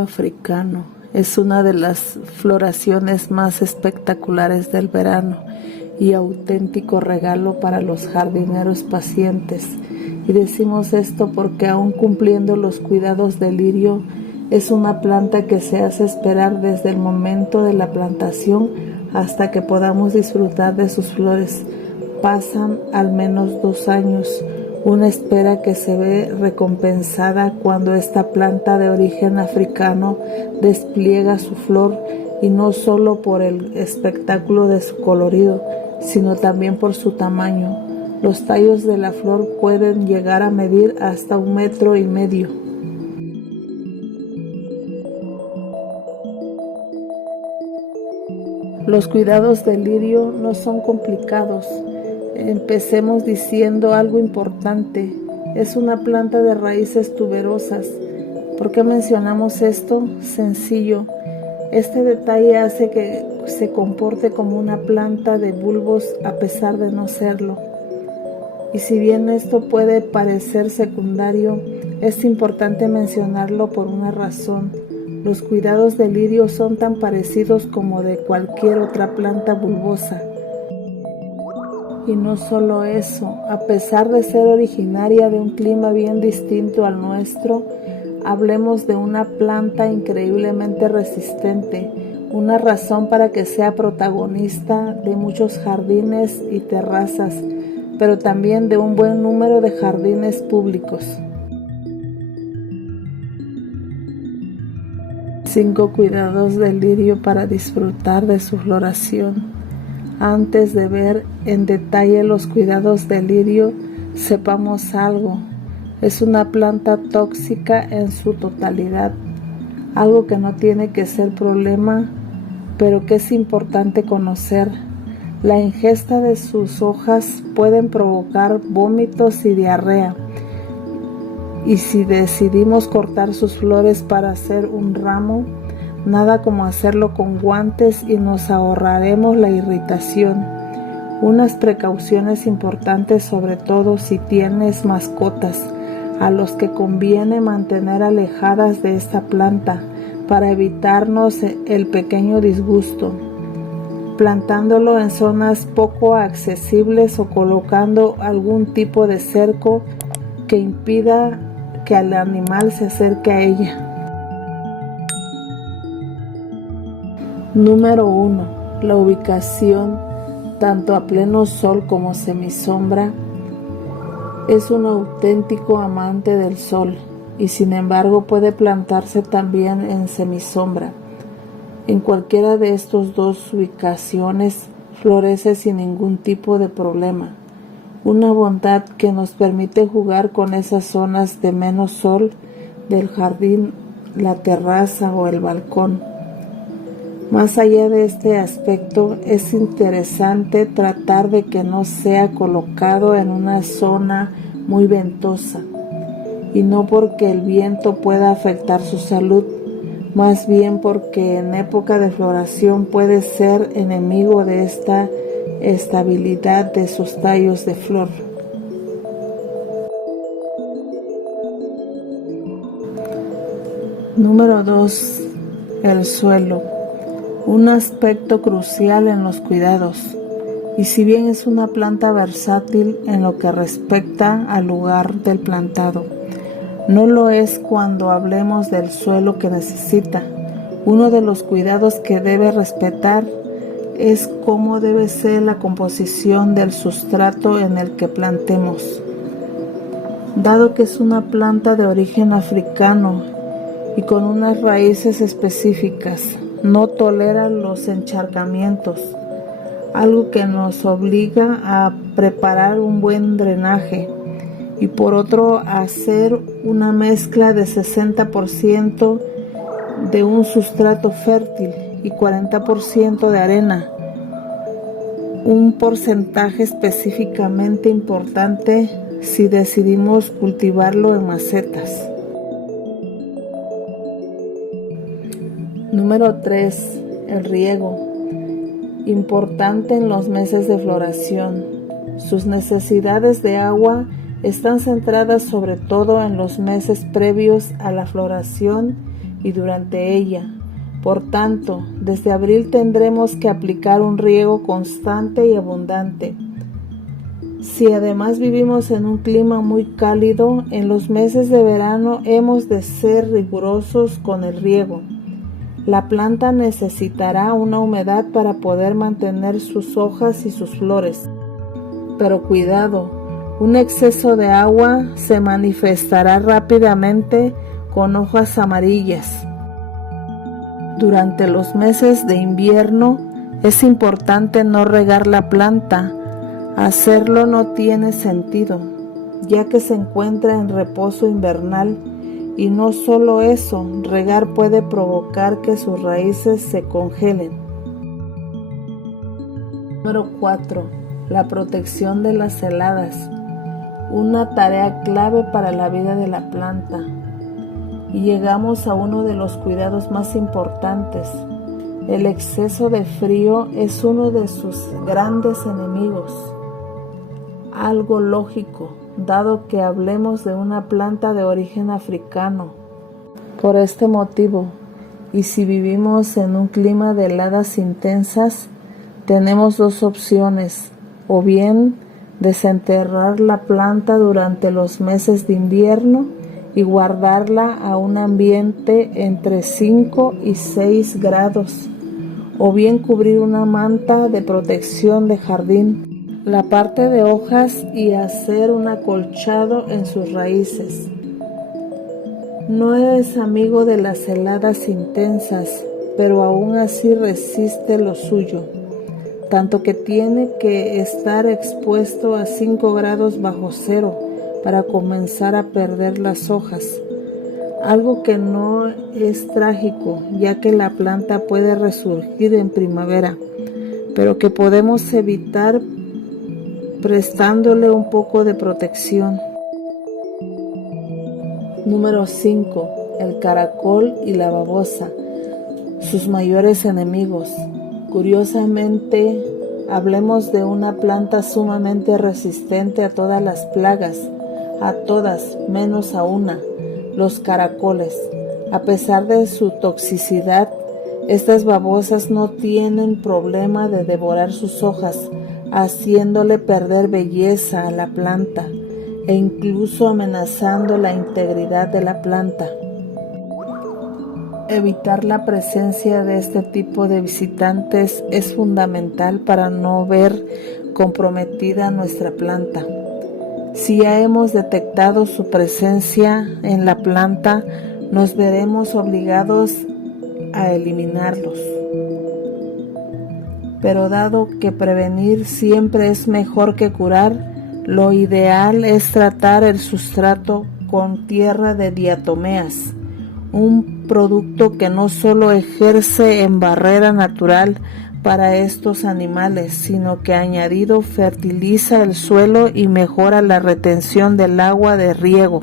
africano es una de las floraciones más espectaculares del verano y auténtico regalo para los jardineros pacientes. Y decimos esto porque aún cumpliendo los cuidados del lirio, es una planta que se hace esperar desde el momento de la plantación hasta que podamos disfrutar de sus flores. Pasan al menos 2 años, una espera que se ve recompensada cuando esta planta de origen africano despliega su flor, y no solo por el espectáculo de su colorido, sino también por su tamaño. Los tallos de la flor pueden llegar a medir hasta 1,5 metros. Los cuidados del lirio no son complicados. Empecemos diciendo algo importante. Es una planta de raíces tuberosas. ¿Por qué mencionamos esto? Sencillo. Este detalle hace que se comporte como una planta de bulbos a pesar de no serlo. Y si bien esto puede parecer secundario, es importante mencionarlo por una razón. Los cuidados del lirio son tan parecidos como de cualquier otra planta bulbosa. Y no solo eso, a pesar de ser originaria de un clima bien distinto al nuestro, hablemos de una planta increíblemente resistente, una razón para que sea protagonista de muchos jardines y terrazas, pero también de un buen número de jardines públicos. 5 cuidados del lirio para disfrutar de su floración. Antes de ver en detalle los cuidados del lirio, sepamos algo. Es una planta tóxica en su totalidad, algo que no tiene que ser problema, pero que es importante conocer. La ingesta de sus hojas pueden provocar vómitos y diarrea. Y si decidimos cortar sus flores para hacer un ramo, nada como hacerlo con guantes y nos ahorraremos la irritación. Unas precauciones importantes, sobre todo si tienes mascotas, a los que conviene mantener alejadas de esta planta para evitarnos el pequeño disgusto. Plantándolo en zonas poco accesibles o colocando algún tipo de cerco que impida que el animal se acerque a ella. Número 1. La ubicación, tanto a pleno sol como semisombra. Es un auténtico amante del sol y sin embargo puede plantarse también en semisombra. En cualquiera de estas 2 ubicaciones florece sin ningún tipo de problema. Una bondad que nos permite jugar con esas zonas de menos sol del jardín, la terraza o el balcón. Más allá de este aspecto, es interesante tratar de que no sea colocado en una zona muy ventosa, y no porque el viento pueda afectar su salud, más bien porque en época de floración puede ser enemigo de esta estabilidad de sus tallos de flor. Número 2. El suelo. Un aspecto crucial en los cuidados, y si bien es una planta versátil en lo que respecta al lugar del plantado, no lo es cuando hablemos del suelo que necesita. Uno de los cuidados que debe respetar es cómo debe ser la composición del sustrato en el que plantemos. Dado que es una planta de origen africano y con unas raíces específicas, no tolera los encharcamientos, algo que nos obliga a preparar un buen drenaje, y por otro a hacer una mezcla de 60% de un sustrato fértil y 40% de arena, un porcentaje específicamente importante si decidimos cultivarlo en macetas. Número 3. El riego. Importante en los meses de floración. Sus necesidades de agua están centradas sobre todo en los meses previos a la floración y durante ella. Por tanto, desde abril tendremos que aplicar un riego constante y abundante. Si además vivimos en un clima muy cálido, en los meses de verano hemos de ser rigurosos con el riego. La planta necesitará una humedad para poder mantener sus hojas y sus flores. Pero cuidado, un exceso de agua se manifestará rápidamente con hojas amarillas. Durante los meses de invierno es importante no regar la planta. Hacerlo no tiene sentido, ya que se encuentra en reposo invernal, y no solo eso, regar puede provocar que sus raíces se congelen. Número 4. La protección de las heladas. Una tarea clave para la vida de la planta. Y llegamos a uno de los cuidados más importantes. El exceso de frío es uno de sus grandes enemigos. Algo lógico, dado que hablemos de una planta de origen africano. Por este motivo, y si vivimos en un clima de heladas intensas, tenemos dos opciones: o bien desenterrar la planta durante los meses de invierno y guardarla a un ambiente entre 5 y 6 grados, o bien cubrir una manta de protección de jardín la parte de hojas y hacer un acolchado en sus raíces. No es amigo de las heladas intensas, pero aún así resiste lo suyo, tanto que tiene que estar expuesto a 5 grados bajo cero para comenzar a perder las hojas, algo que no es trágico, ya que la planta puede resurgir en primavera, pero que podemos evitar prestándole un poco de protección. Número 5. El caracol y la babosa, sus mayores enemigos. Curiosamente, hablemos de una planta sumamente resistente a todas las plagas, a todas menos a una, los caracoles. A pesar de su toxicidad, estas babosas no tienen problema de devorar sus hojas, haciéndole perder belleza a la planta e incluso amenazando la integridad de la planta. Evitar la presencia de este tipo de visitantes es fundamental para no ver comprometida nuestra planta. Si ya hemos detectado su presencia en la planta, nos veremos obligados a eliminarlos. Pero dado que prevenir siempre es mejor que curar, lo ideal es tratar el sustrato con tierra de diatomeas, un producto que no solo ejerce en barrera natural para estos animales, sino que añadido fertiliza el suelo y mejora la retención del agua de riego.